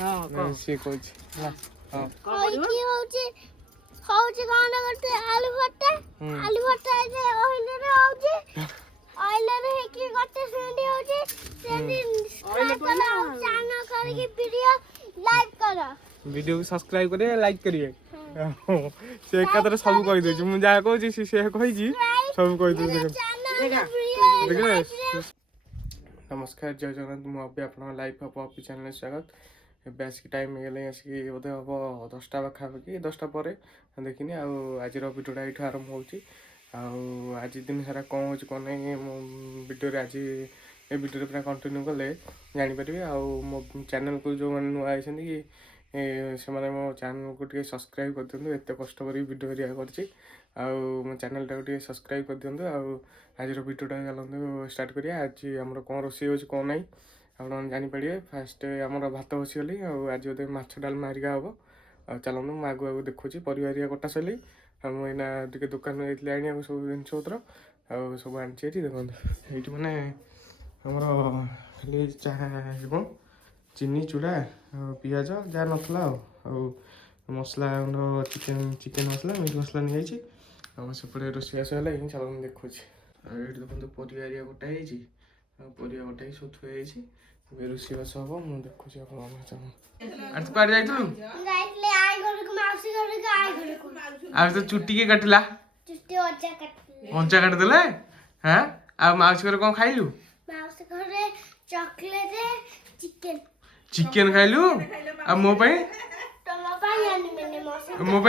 ହଁ ହଁ ସିଏ କହୁଛି ହେଲା ହଁ ହଉଛି କଣ ଗୋଟେ ଆଳୁ ଭର୍ତ୍ତା ଯେ ଅଏଲରେ ହଉଛି ଅଏଲରେ ହେଇକି ଗୋଟେ ସେଣ୍ଡି ହଉଛି ସେଣ୍ଡି ଚ୍ୟାନେଲ କରିକି ଭିଡିଓ ଲାଇକ୍ କର ଭିଡ଼ିଓକୁ ସବସ୍କ୍ରାଇବ୍ କରିବେ ଲାଇକ୍ କରିବେ ସେ ଏକାଥରେ ସବୁ କହିଦେଉଛି ମୁଁ ଯାହା କହୁଛି ସେ କହିଛି ସବୁ କହିଦେଉଛି ଦେଖିଲେ ନମସ୍କାର ଜୟ ଜଗନ୍ନାଥ ମୁଁ ଅବି ଆପଣଙ୍କ ଲାଇଭ୍ ହବ ଅବି ଚ୍ୟାନେଲ୍ ସ୍ୱାଗତ ଏବେ ଆସିକି ଟାଇମ୍ ହେଇଗଲାଣି ଆସିକି ବୋଧେ ହବ 10ଟା ପାଖାପାଖି 10ଟା ପରେ ଦେଖିନି ଆଉ ଆଜିର ଭିଡ଼ିଓଟା ଏଇଠୁ ଆରମ୍ଭ ହେଉଛି ଆଉ ଆଜି ଦିନ ସାରା କ'ଣ ହେଉଛି କ'ଣ ନାହିଁ ମୋ ଭିଡ଼ିଓରେ ଆଜି ଏ ଭିଡ଼ିଓରେ ପୁରା କଣ୍ଟିନ୍ୟୁ କଲେ ଜାଣିପାରିବେ ଆଉ ମୋ ଚ୍ୟାନେଲ୍କୁ ଯେଉଁମାନେ ନୂଆ ଆଇଛନ୍ତି କି ସେମାନେ ମୋ ଚ୍ୟାନେଲ୍କୁ ଟିକେ ସବସ୍କ୍ରାଇବ୍ କରିଦିଅନ୍ତୁ ଏତେ କଷ୍ଟ କରି ଭିଡ଼ିଓ ହେରିକା କରିଛି ଆଉ ମୋ ଚ୍ୟାନେଲ୍ଟାକୁ ଟିକେ ସବସ୍କ୍ରାଇବ୍ କରିଦିଅନ୍ତୁ ଆଉ ଆଜିର ଭିଡ଼ିଓଟା ଚାଲନ୍ତୁ ଷ୍ଟାର୍ଟ କରିବା ଆଜି ଆମର କ'ଣ ରୋଷେଇ ହେଉଛି କ'ଣ ନାହିଁ ଆପଣ ଜାଣିପାରିବେ ଫାଷ୍ଟ ଆମର ଭାତ ବସିଗଲି ଆଉ ଆଜି ବୋଧେ ମାଛ ଡାଲମା ହେରିକା ହେବ ଆଉ ଚାଲନ୍ତୁ ମୁଁ ଆଗକୁ ଦେଖୁଛି ପରିବା ହେରିକା କଟା ସରିଲି ଆଉ ମୁଁ ଏଇନା ଟିକେ ଦୋକାନରୁ ଯାଇଥିଲି ଆଣିବାକୁ ସବୁ ଜିନିଷପତ୍ର ଆଉ ସବୁ ଆଣିଛି ଏଠି ଦେଖନ୍ତୁ ଏଇଠି ମାନେ ଆମର ଖାଲି ଚାହା ହେବ ଚିନି ଚୁଡ଼ା ଆଉ ପିଆଜ ଯାହା ନଥିଲା ଆଉ ମସଲା ଗୁଣ୍ଡ ଚିକେନ୍ ମସଲା ମିଟ୍ ମସଲା ନେଇଯାଇଛି ଆଉ ସେପଟେ ରୋଷେଇବାସ ହେଲା ହିଁ ଚାଲନ୍ତୁ ଦେଖୁଛି ଆଉ ଏଇଠି ଦେଖନ୍ତୁ ପରିବା ହେରିକା କଟା ହେଇଛି ଆଉ ପରିବା କଟା ହେଇକି ସବୁ ଥୁଆ ହେଇଛି ଏବେ ରୋଷେଇବାସ ହେବ ମୁଁ ଦେଖୁଛି ଆପଣଙ୍କ ଚାଲ ଆଜି କୁଆଡ଼େ ଯାଇଥିଲୁ ଆଉ ତ ଚୁଟି କିଏ କାଟିଲା ଅଞ୍ଚା କାଟିଦେଲେ ହଁ ଆଉ ମାଉସୀ ଘରେ କ'ଣ ଖାଇଲୁ ଚିକେନ ଖାଇଲୁ ଆଉ ମୋ ପାଇଁ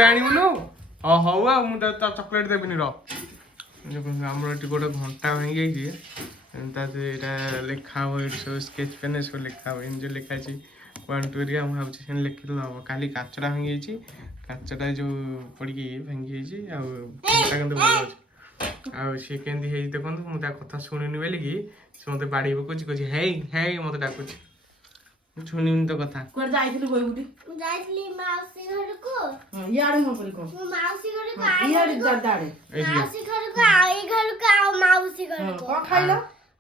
ଆଣିବୁନୁ ହଉ ଆଉ ମୁଁ ଚକୋଲେଟ୍ ଦେବିନି ର ଆମର ଏଠି ଗୋଟେ ଘଣ୍ଟା ଭାଙ୍ଗି ଯାଇଛି ତା ଏଇଟା ଲେଖା ହବ ଏଇଠି ସବୁ ସ୍କେଚ୍ ପେନ୍ ସବୁ ଲେଖା ହବ ଏମିତି ଯେଉଁ ଲେଖା ଅଛି 1 2 ହେରିକା ମୁଁ ଭାବୁଛି ସେମିତି ଲେଖିଦେଲେ ହବ କାଲି କାଚଟା ଭାଙ୍ଗି ଯାଇଛି କାଚଟା ଯେଉଁ ପଡ଼ିକି ଭାଙ୍ଗି ଯାଇଛି ଆଉ ଘଣ୍ଟା କିନ୍ତୁ ଭଲ ଅଛି ଆଉ ସିଏ କେମିତି ହେଇଛି ଦେଖନ୍ତୁ ମୁଁ ତା କଥା ଶୁଣିନି ବୋଲିକି ସେ ମୋତେ ବାଡ଼ି ପକଉଛି କହୁଛି ହେଇ ହେଇ ମୋତେ ଡାକୁଛି ମୁଁ ଶୁଣିନି ତ କଥା କୁଆଡେ ଯାଇଥିଲୁ ବୋଇବୁଟି ମୁଁ ଯାଇଥିଲି ମାଉସୀ ଘରକୁ ଇଆଡେ ମୋ ପରି କହ ମୁଁ ମାଉସୀ ଘରକୁ ଇଆଡେ ଦାଦାଡେ ମାଉସୀ ଘରକୁ ଆଉ ମାଉସୀ ଘରକୁ କଣ ଖାଇଲ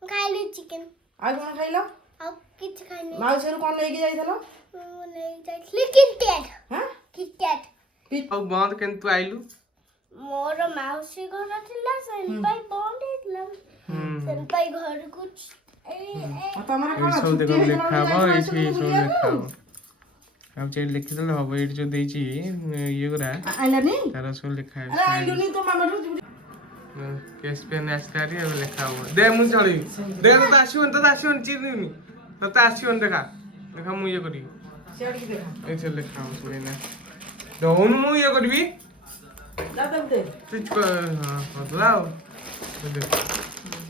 ମୁଁ ଖାଇଲି ଚିକେନ ଆଉ କଣ ଖାଇଲ ଆଉ କିଛି ଖାଇନି ମାଉସୀ ଘରୁ କଣ ନେଇକି ଯାଇଥିଲ ମୁଁ ନେଇ ଯାଇଥିଲି କିଟକାଟ ହାଁ କିଟକାଟ ଆଉ ବନ୍ଦ କେମିତି ତୁ ଆଇଲୁ ମୋର ମାଉସୀ ଘର ଥିଲା ସେନପାଇ ବନ୍ଦ ହେଇଥିଲା ସେନପାଇ ଘରକୁ ତମର କଣ ସବୁ ଦେଖ ଲେଖା ହବ ଏଇଠି ସବୁ ଲେଖା ହବ ଆଉ ସେଇଠି ଲେଖିଦେଲେ ହବ ଏଇଠି ଯୋଉ ଦେଇଛି ଇଏ ଗୁରା ଆଇଲାନି ତାର ସବୁ ଲେଖା ଆରେ ଆଇଲୁନି ତ ମାମାଠୁ କେସ୍ ପେନ୍ ଆସିଲାରି ଏବେ ଲେଖା ହବ ଦେ ମୁଁ ଚଳିବି ଦେ ତୋତେ ଆସିବନି ଚିରିନି ତୋତେ ଆସିବନି ଦେଖା ମୁଁ ଇଏ କରିବି ସିଆଡେ ଦେଖା ଏଇଠି ଲେଖା ହବ ସବୁ ଏଇନା ଦଉନୁ ମୁଁ ଇଏ କରିବି ଦାଦା ଦେ ତୁ କରିଦେଲା ଆଉ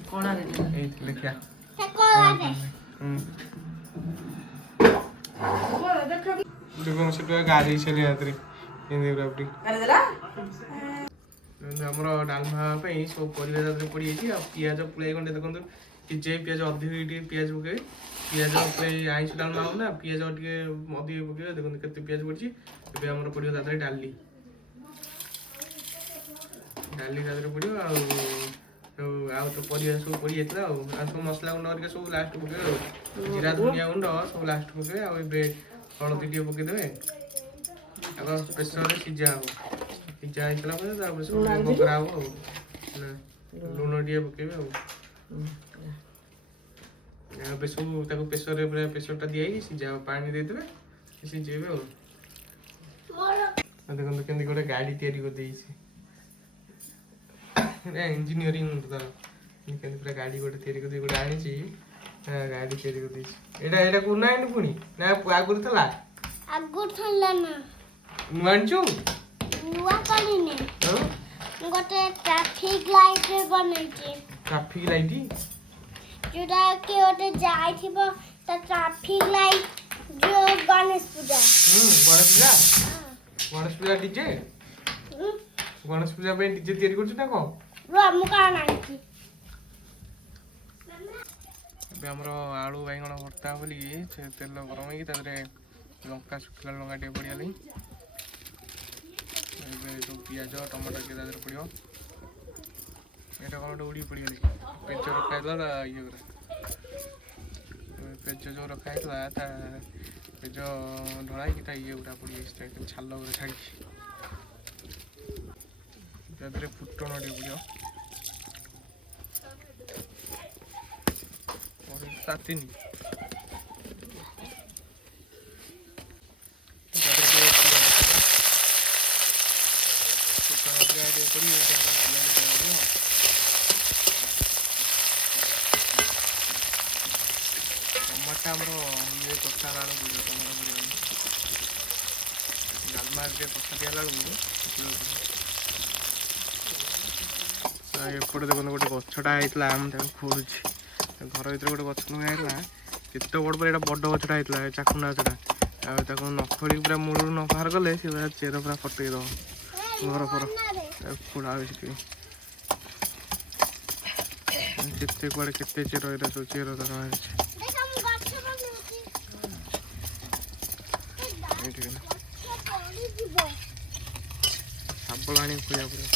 କଣାରେ ଏଇଠି ଲେଖିଆ ସେଠୁ ଗାଡ଼ି ସାରି ହାତରେ ଆମର ଡାଲମା ପାଇଁ ସବୁ ପରିବା ତାଦେହରେ ପଡ଼ିଯାଇଛି ଆଉ ପିଆଜ ପୁଳାଇ ଖଣ୍ଡେ ଦେଖନ୍ତୁ କିଛି ପିଆଜ ଅଧିକ ଟିକେ ପିଆଜ ପକେଇବେ ପିଆଜ ପୁଳାଇ ଆଇଁଷ ଡାଲମା ହବ ନା ପିଆଜ ଟିକେ ଅଧିକ ପକେଇବେ ଦେଖନ୍ତୁ କେତେ ପିଆଜ ପଡ଼ିଛି ଏବେ ଆମର ପଡ଼ିବ ତା ଦେହରେ ଡାଲି ତା ଦେହରେ ପଡ଼ିବ ଆଉ ତ ପରିବା ସବୁ ପଡ଼ିଯାଇଥିଲା ଆଉ ସବୁ ମସଲା ଗୁଣ୍ଡ ହେରିକା ସବୁ ଲାଷ୍ଟ ପକେଇବେ ଆଉ ଜିରା ଧନିଆ ଗୁଣ୍ଡ ସବୁ ଲାଷ୍ଟ ପକେଇବେ ଆଉ ଏବେ ହଳଦୀ ଟିକେ ପକେଇଦେବେ ଆଗ ପ୍ରେସରରେ ସିଝା ହବ ସିଝା ହେଇଥିଲା ପରେ ତାପରେ ସବୁ ବକରା ହବ ଆଉ ଲୁଣ ଟିକେ ପକେଇବେ ଆଉ ଏବେ ସବୁ ତାକୁ ପ୍ରେସରରେ ପୁରା ପ୍ରେସରଟା ଦିଆହେଇକି ସିଝା ହବ ପାଣି ଦେଇଦେବେ ସିଝେଇବେ ଆଉ ଦେଖନ୍ତୁ କେମିତି ଗୋଟେ ଗାଡ଼ି ତିଆରି କରିଦେଇଛି ଇଞ୍ଜିନିୟରିଂ ତାର କେମିତି ପୁରା ଗାଡ଼ି ଗୋଟେ ତିଆରି କରିଦେଇ ଗୋଟେ ଆଣିଛି ଗାଡ଼ି ତିଆରି କରିଦେଇଛି ଏଇଟା କୋଉଦିନ ଆଣିଲୁ ପୁଣି ନା ଆଗରୁ ଥିଲା ନା ନୂଆ ଆଣିଛୁ ନୂଆ କରିନି ମୁଁ ଗୋଟେ ଟ୍ରାଫିକ ଲାଇଟ ବନେଇଛି ଟ୍ରାଫିକ ଲାଇଟ ଯୋଉଟା କି ଗୋଟେ ଯାଇଥିବ ତା ଟ୍ରାଫିକ ଲାଇଟ ଯୋଉ ଗଣେଶ ପୂଜା ଗଣେଶ ପୂଜା ଡିଜେ ଗଣେଶ ପୂଜା ପାଇଁ ଡିଜେ ତିଆରି କରୁଛୁ ନା କଣ ମୁଁ କାରଣ ଆଣିଛି ଏବେ ଆମର ଆଳୁ ବାଇଗଣ ଭର୍ତ୍ତା ବୋଲିକି ସେ ତେଲ ଗରମ ହେଇକି ତା ଦେହରେ ଲଙ୍କା ଶୁଖିଲା ଲଙ୍କା ଟିକେ ପଡ଼ିଗଲି ଏବେ ସବୁ ପିଆଜ ଟମାଟୋ ଟିକେ ତା ଦେହରେ ପଡ଼ିବ ଏଇଟା କ'ଣ ଗୋଟେ ଉଡ଼ିକି ପଡ଼ିଗଲି ପେଞ୍ଚ ରଖା ହେଇଥିଲା ଇଏ ଗୁରା ପେଜ ଯେଉଁ ରଖା ହେଇଥିଲା ତା ପେଜ ଢଳା ହେଇକି ତା ଇଏ ଗୁଡ଼ା ପଡ଼ିଯାଇଛି ତା ଛାଲ ଉପରେ ଛାଡ଼ିକି। ତା ଦେହରେ ଫୁଟଣ ଟିକେ ପଡ଼ିବ। ତାତିନି ଟମାଟୋ ଆମର ଇଏ କଷା ହେଲା ବେଳକୁ ଟମାଟୋ ପଡ଼ିବନି। ଡାଲମା ଟିକେ କଷା ଦିଆହେଲା ବେଳକୁ ଏପଟେ ଦେଖନ୍ତୁ ଗୋଟେ ଗଛଟା ହେଇଥିଲା ମୁଁ ତାକୁ ଖୋଳୁଛି। ଘର ଭିତରେ ଗୋଟେ ଗଛ ଲଗା ହେଇଥିଲା କେତେ ବଡ଼ ପରେ ଏଇଟା ବଡ଼ ଗଛଟା ହେଇଥିଲା ଚାଖୁଣ୍ଡା ଗଛଟା। ଆଉ ତାକୁ ନ ଖୋଳିକି ପୁରା ମୂଳରୁ ନ ବାହାର କଲେ ସେ ପୁରା ଚେର ପୁରା ଫଟେଇ ଦେବ ଘର ଫର। ଖୋଳା ହେଉଛି ଟିକେ କେତେ କୁଆଡ଼େ କେତେ ଚେର ଏଇଟା ସବୁ ଚେର ତାର ବାହାରିଛି। ଶାବଳ ଆଣିକି ଖୋଳିବାକୁ ପଡ଼ିବ।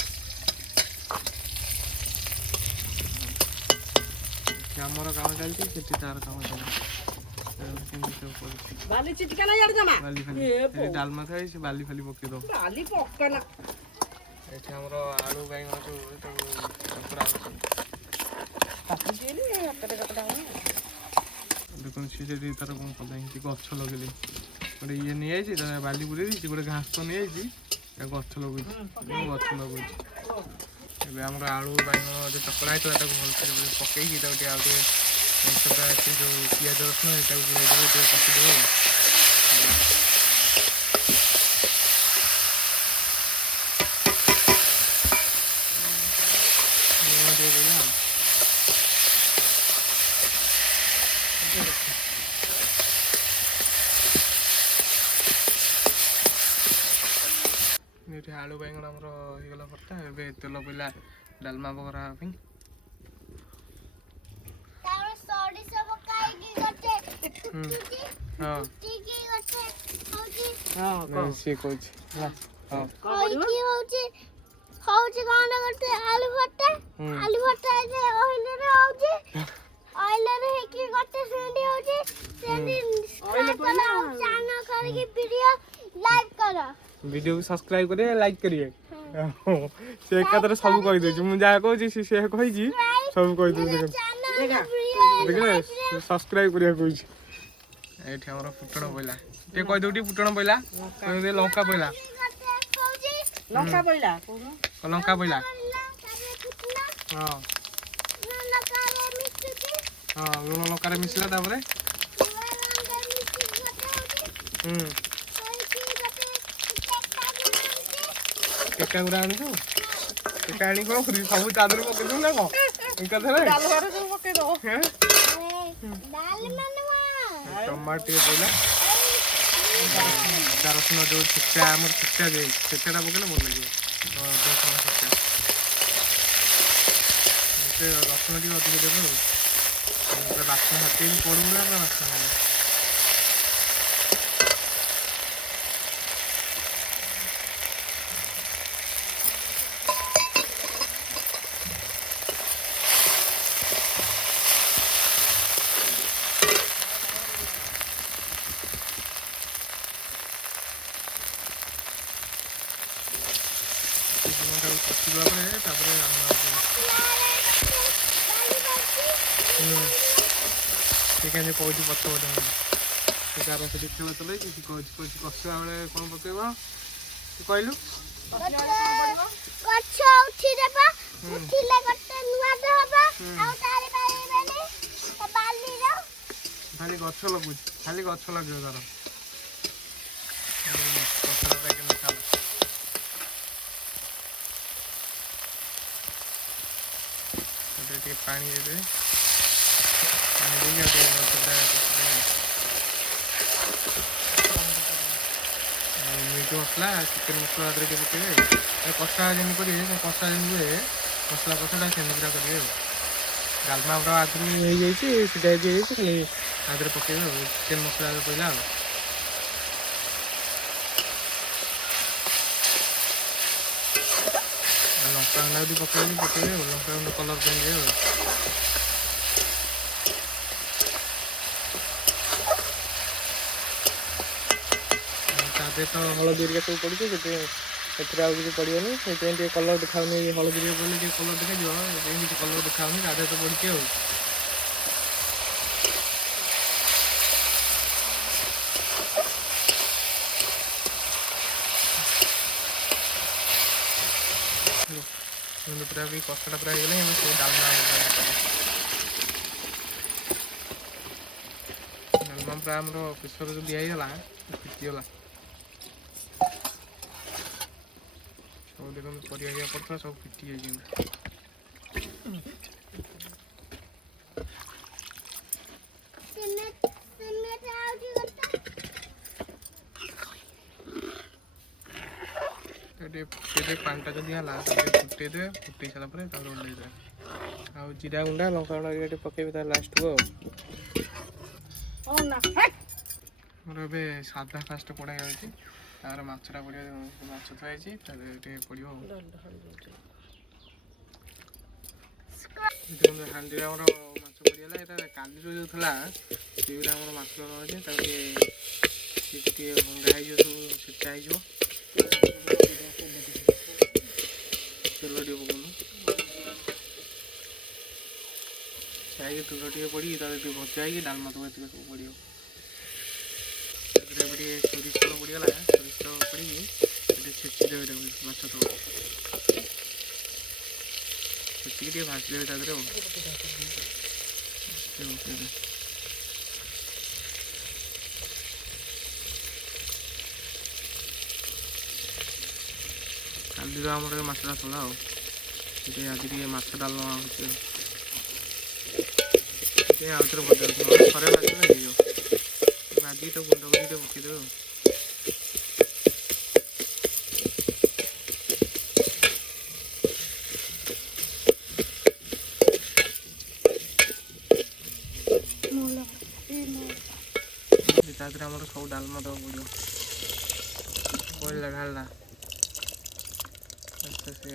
ଆମର କାମ ଚାଲିଛି ସେଠି ତାର କାମ ଚାଲିଛି। ବାଲି ଚିଟିକା ନା ଇଆଡେ ଜମା ବାଲି ଫାଲି ଡାଲମା ଖାଇ ସେ ବାଲି ଫାଲି ପକେଇ ଦବ। ବାଲି ପକାନା। ଏଠି ଆମର ଆଳୁ ବାଇଗଣ ସବୁ ତାକୁ ପୁରା ଦେଖନ୍ତୁ ସେ ସେଠି ତାର କ'ଣ କଲା ଏମିତି ଗଛ ଲଗେଇଲେ ଗୋଟେ ଇଏ ନେଇଯାଇଛି ତା ବାଲି ପୁରେଇ ଦେଇଛି ଗୋଟେ ଘାସ ନେଇଯାଇଛି ଗଛ ଲଗଉଛି ଗଛ ଲଗଉଛି। ଏବେ ଆମର ଆଳୁ ବାଇଗଣ ଯେଉଁ ଚକଡ଼ା ହେଇଥିଲା ତାକୁ ଭଲସେ ପକେଇକି ତାକୁ ଟିକେ ଆଉ ଟିକେ ଯେଉଁ ପିଆଜ ରସୁଣ ଏଟାକୁ ପୁରେଇ ଦେବ ଟିକେ କଷିଦେବ। ଏଠି ଆଳୁ ବାଇଗଣ ଆମର ହେଇଗଲା ଭର୍ତ୍ତା। ଏବେ ତେଲ ପଇଲା ଡାଲମା ବଘରା ହେବା ପାଇଁ। ସିଏ କହୁଛି ଆଳୁ ଭର୍ତ୍ତା ଅଏଲରେ ହେଇକି ଗୋଟେ ସେଣ୍ଡି ହଉଛି ଭିଡ଼ିଓକୁ ସବସ୍କ୍ରାଇବ କରିବେ ଲାଇକ୍ କରିବେ। ସେ ଏକାଥରେ ସବୁ କହିଦେଉଛି ମୁଁ ଯାହା କହୁଛି ସେ କହିଛି ସବୁ କହିଦେଉଛି। ଦେଖିଲେ ସବସ୍କ୍ରାଇବ କରିବାକୁ କହୁଛି। ଏଇଠି ଆମର ଫୁଟଣ ପଇଲା ଟିକେ କହିଦେବୁ ଟିକେ ଫୁଟଣ ପଇଲା ଲଙ୍କା ପଇଲା ଲଙ୍କା ପଇଲା ଲଙ୍କା ପଇଲା ହଁ ହଁ ଲୁଣ ଲଙ୍କାରେ ମିଶିଲା ତାପରେ ଟେକା ଗୁଡ଼ା ଆଣିଛୁ ଟେକା ଆଣି କ'ଣ କରିବି ସବୁ ତା ଦେହରେ ପକେଇଦେବୁ ନା କ'ଣ ଏକାଥରେ ଟମାଟୋ ଟିକେ ପଇଲା ଅଦା ରସୁଣ ଯେଉଁ ଛେଚା ଆମର ଛେଚା ଦିଏ ଛେଚାଟା ପକେଇଲେ ଭଲ ଲାଗିବ। ଛେଚା ରସୁଣ ଟିକେ ଅଧିକ ଦେବେ ଆଉ ବାସନ ହାତେଇକି ପଡ଼ିବୁ ନା ବାସନ ହେବ। କଷିବା ପରେ ତାପରେ ସେ କେମିତି କହୁଛି ପଛ ପଟେ ସେ ତାର ସେଠି ଖେଳ ଚଲେଇଛି ସେ କହୁଛି କଷିବା ବେଳେ କ'ଣ ପକେଇବ ତୁ କହିଲୁ? ଖାଲି ଗଛ ଲଗୁଛି ଖାଲି ଗଛ ଲଗେଇବ ତାର ଟିକେ ପାଣି ଦେବେ ପାଣି ଦେଇକି ଆଉ ଟିକେ ମିଟ୍ ମସଲା ଚିକେନ୍ ମସଲା ଟିକେ ପକେଇବେ କଷା ଯେମିତି କରିବେ କଷା ଯେମିତି ହୁଏ ମସଲା କଷାଟା ସେମିତି ପୁରା କରିବେ ଆଉ। ଡାଲମା ପୁରା ଆଗରୁ ହେଇଯାଇଛି ସିଧା ହେଇଯାଇଛି ଖାଲି ଆଗରେ ପକେଇବେ ଆଉ ଚିକେନ୍ ମସଲା ପଇଲା ଆଉ। ଲଙ୍କାଗୁଣ୍ଡ ଯଦି ପକେଇବେ ଆଉ ଲଙ୍କାଗୁଣ୍ଡ କଲର୍ ପାଇଁ ଦିଏ ଆଉ। ଏବେ ତ ହଳଦୀ ହେରିକା ସବୁ ପଡ଼ିଛି ସେଥିପାଇଁ ଏଥିରେ ଆଉ କିଛି ପଡ଼ିବନି, ସେଥିପାଇଁ ଟିକେ କଲର୍ ଦେଖାଉନି। ଏଇ ହଳଦୀ ହେରିକା ପଡ଼ିଲେ ଟିକେ କଲର୍ ଦେଖାଯିବ, ସେଥିପାଇଁ କିଛି କଲର୍ ଦେଖାଉନି, ତା ଦେହରେ ତ ପଡ଼ିଛି ଆଉ। ପୁରା ବି କଷାଟା ପୁରା ହେଇଗଲେ ଆମେ ସେ ଡାଲମା ପୁରା ଆମର ପ୍ରେସର୍ ଯେଉଁ ଦିଆ ହେଇଗଲା ଫିଟିଗଲା। ସବୁ ଦେଖନ୍ତୁ ପରିବା ହେରିକା ପଡ଼ିଥିଲା ସବୁ ଫିଟି ଯାଇଛି। ଟିକେ ପାଣିଟା ଯଦି ହେଲା ଟିକେ ଫୁଟେଇଦେବେ, ଫୁଟେଇ ସାରିଲା ପରେ ତାପରେ ଓହ୍ଲେଇଦେବେ। ଆଉ ଜିରା ଗୁଣ୍ଡା ଲଙ୍କା ଗୁଣ୍ଡା ଟିକେ ପକେଇବେ ତା ଲାଷ୍ଟକୁ ଆଉ। ଆମର ଏବେ ସାଧା ଫାଷ୍ଟ ପୋଡ଼ା ହେଇଯାଉଛି, ତାପରେ ମାଛଟା ପଡ଼ିବ, ମାଛ ଥୁଆ ହେଇଛି ତାପରେ ଟିକେ ପଡ଼ିବ ଆଉ। ଦେଖନ୍ତୁ ହାଣ୍ଡିରେ ଆମର ମାଛ ପଡ଼ିଗଲା। ଏଇଟା କାଲିର ଯେଉଁ ଥିଲା ସେଇଗୁଡ଼ା ଆମର ମାଛ ଲଗା ହେଉଛି, ତାକୁ ଟିକେ ଭଙ୍ଗା ହେଇଯିବ, ସବୁ ଛେଚା ହେଇଯିବ। ତେଲ ଟିକେ ପକାଉନୁ, ଛାଇକି ତେଲ ଟିକେ ପଡ଼ିକି ତାପରେ ଟିକେ ଭଜା ହେଇକି ଡାଲମା ତ ଏତିକି ସବୁ ପଡ଼ିବ। ତାପରେ ଏବେ ଟିକେ ସୋରିଷ ତେଲ ପଡ଼ିଗଲା, ସୋରିଷ ତେଲ ପଡ଼ିକି ଟିକେ ଛେଚିଦେବେ ମାଛ ତଳ ଛେଚିକି ଟିକେ ଭାଜିଦେବେ ତା ଦେହରେ ଆଉ। କାଲିର ଆମର ମାଛଟା ଥିଲା ଆଉ, ଟିକେ ଆଜି ଟିକେ ମାଛ ଡାଲମା ହେଉଛି ଟିକେ ଆଉଥରେ ଭଜା ଥରେ ଭାଜିଲେ ହେଇଯିବ। ଭାଜିକି ତାକୁ ଗୁଣ୍ଡ କରି ଟିକେ ପକେଇଦେବେ ଆଉ। ତା ଦେହରେ ଆମର ସବୁ ଡାଲମା ଦେବାକୁ ପଡ଼ିବ। ପଡ଼ିଲା ଢାଳିଲା ଆସ୍ତେ ଆସ୍ତେ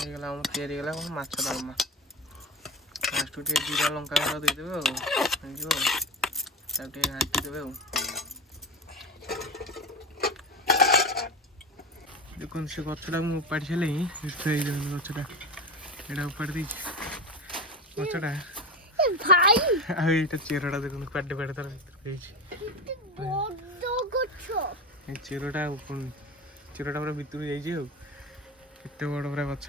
ହେଇଗଲା, ଆମର ତିଆରି ହେଇଗଲା ମାଛ ଡାଲମା। ଲାଷ୍ଟକୁ ଟିକେ ଜିରା ଲଙ୍କା ଗୁଣ୍ଡ ଦେଇଦେବେ ଆଉ ହେଇଯିବ ଆଉ। ତାକୁ ଟିକେ ଘାଣ୍ଟି ଦେବେ ଆଉ। ଦେଖନ୍ତୁ ସେ ଗଛଟା ମୁଁ ଉପାଡ଼ି ସାରିଲେଇଁ, ହେଇଯାଉନି ଗଛଟା, ଏଇଟା ଉପାଡ଼ି ଦେଇଛି ଗଛଟା। ଆଉ ଏଇଟା ଚେରଟା ଦେଖନ୍ତୁ ପାଟେ ପାଟେ ତାର ଭିତରକୁ ହେଇଛି। ଏ ଚେରଟା ପୁରା ଭିତରକୁ ଯାଇଛି ଆଉ। କେତେ ବଡ଼ ପୁରା ଗଛ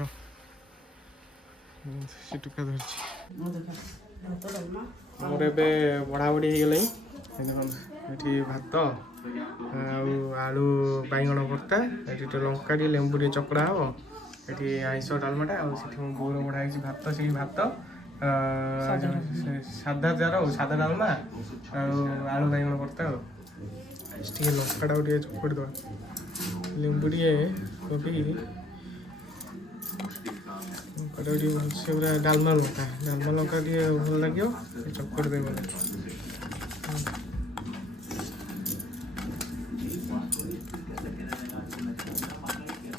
ସେ ଟୁକା ଧରିଛି। ଆମର ଏବେ ବଢ଼ାବଢ଼ି ହେଇଗଲାଣି। ଦେଖନ୍ତୁ ଏଠି ଭାତ ଆଉ ଆଳୁ ବାଇଗଣ ଭର୍ତ୍ତା, ଏଠି ଟିକେ ଲଙ୍କା ଟିକେ ଲେମ୍ବୁ ଟିକେ ଚକଡ଼ା ହେବ, ଏଠି ଆଇଁଷ ଡାଲମାଟା, ଆଉ ସେଠି ମୋ ବୋଉର ବଢ଼ା ହେଇଛି ଭାତ, ସେଇ ଭାତ ସାଧା ଯାର ଆଉ ସାଧା ଡାଲମା ଆଉ ଆଳୁ ବାଇଗଣ ଭର୍ତ୍ତା ଆଉ। ଟିକେ ଲଙ୍କାଟାକୁ ଟିକେ ଚକଡ଼ି ଦେବା, ଲେମ୍ବୁ ଟିକେ ପକେଇକି ଲଙ୍କାଟାକୁ ଟିକେ ଭଲସେ ପୁରା ଡାଲମା ଲଙ୍କା ଟିକେ ଭଲ ଲାଗିବ, ଚକଡ଼ି ଦେବେ ଭଲ।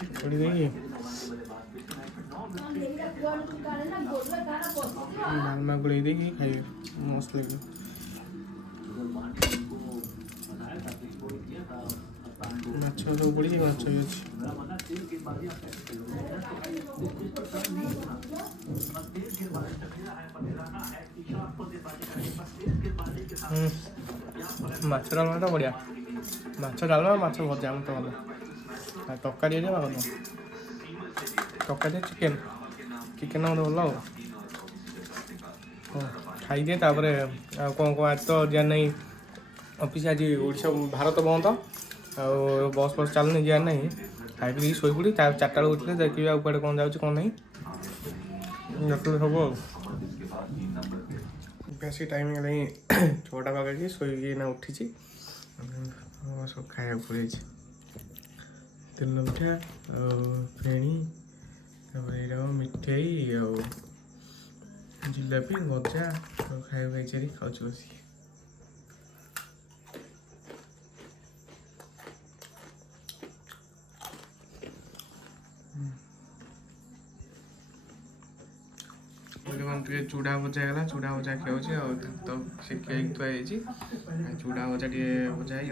ଚକଡ଼ି ଦେଇକି ଡାଲମା ଗୋଳେଇ ଦେଇକି ଖାଇବେ, ମସ୍ତ ଲାଗିବ। ମାଛ ସବୁ ପଡ଼ିଛି, ମାଛ ବି ଅଛି। ମାଛ ଡାଲମାଟା ବଢ଼ିଆ, ମାଛ ଡାଲମା ମାଛ ଭଜା ମତେ ଭଲ। ଆଉ ତରକାରୀ ହେଇଯିବ ଭଲ, ତରକାରୀ ଚିକେନ୍ ମତେ ଭଲ ଆଉ। ଖାଇଦିଏ ତାପରେ ଆଉ କ'ଣ ଆଜି ତ ଯିବାର ନାହିଁ ଅଫିସ୍, ଆଜି ଓଡ଼ିଶା ଭାରତ ବନ୍ଦ, ଆଉ ବସ୍ ଚାଲୁନି, ଯିବାର ନାହିଁ। ଖାଇ ପିଇକି ଶୋଇପଡ଼ି, ତା 4ଟା ବେଳକୁ ଉଠିଲେ ଦେଖିବି ଆଉ କୁଆଡ଼େ କ'ଣ ଯାଉଛି କ'ଣ ନାହିଁ, ଦେଖିଲେ ସବୁ ଆଉ। ବେଶୀ ଟାଇମ୍ ହେଇଗଲାଣି 6ଟା ପାଖାପାଖି, ଶୋଇକି ଏଇନା ଉଠିଛି, ସବୁ ଖାଇବାକୁ ପଳେଇଛି। ତେଲ ପିଠା ଆଉ ଫେଣି, ତାପରେ ଏଇଟା ମିଠେଇ ଆଉ ଜିଲାପି ଗଜା ସବୁ ଖାଇବାକୁ ଖାଇସାରି ଖାଉଛୁ ବସିକି। देखो टे चूड़ा भजा है चूड़ा भजा खाऊ तो से केक थुआई चूड़ा भजा टे भजा है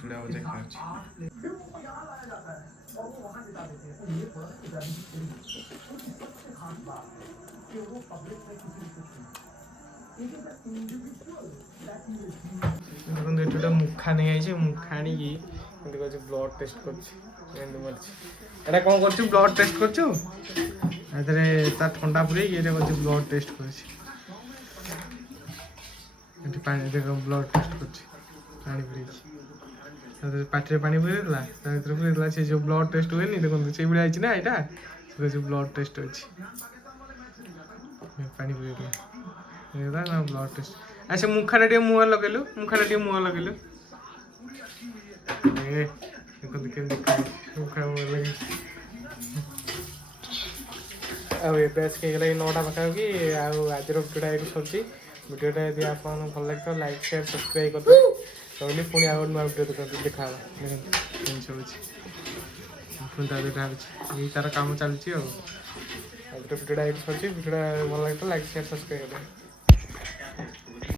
चूड़ा भजा खाऊ देखो ये मुखा नहीं आई मुखा आनी ब्लड टेस्ट कर कौन कर ब्लड टेस्ट कर ठंडा पूरे ये ब्लड टेस्ट कर देख ब्लड टेस्ट कर पाटे पानी पूरा पूरा से जो ब्लड टेस्ट हुए देखो से भाई आई ना यहाँ से ब्लड टेस्ट अच्छी पानी पूरा ना ब्लड टेस्ट अच्छा मुखाटा टे मुह लगेलु मुखाटा टे मुह लगेलु मुखा मुह लगे आस के 9टा पाखापाखि आज भिडियोटा ये सर भिडियोटा यदि आप भल लगे तो लाइक शेयर सब्सक्राइब करते रही पुणी आउ नुआ भिडियो देखा सब पुणी तार काम चलती भिडियोटा ये सर भिडियोटा भल लगे तो लाइक शेयर सब्सक्राइब करें।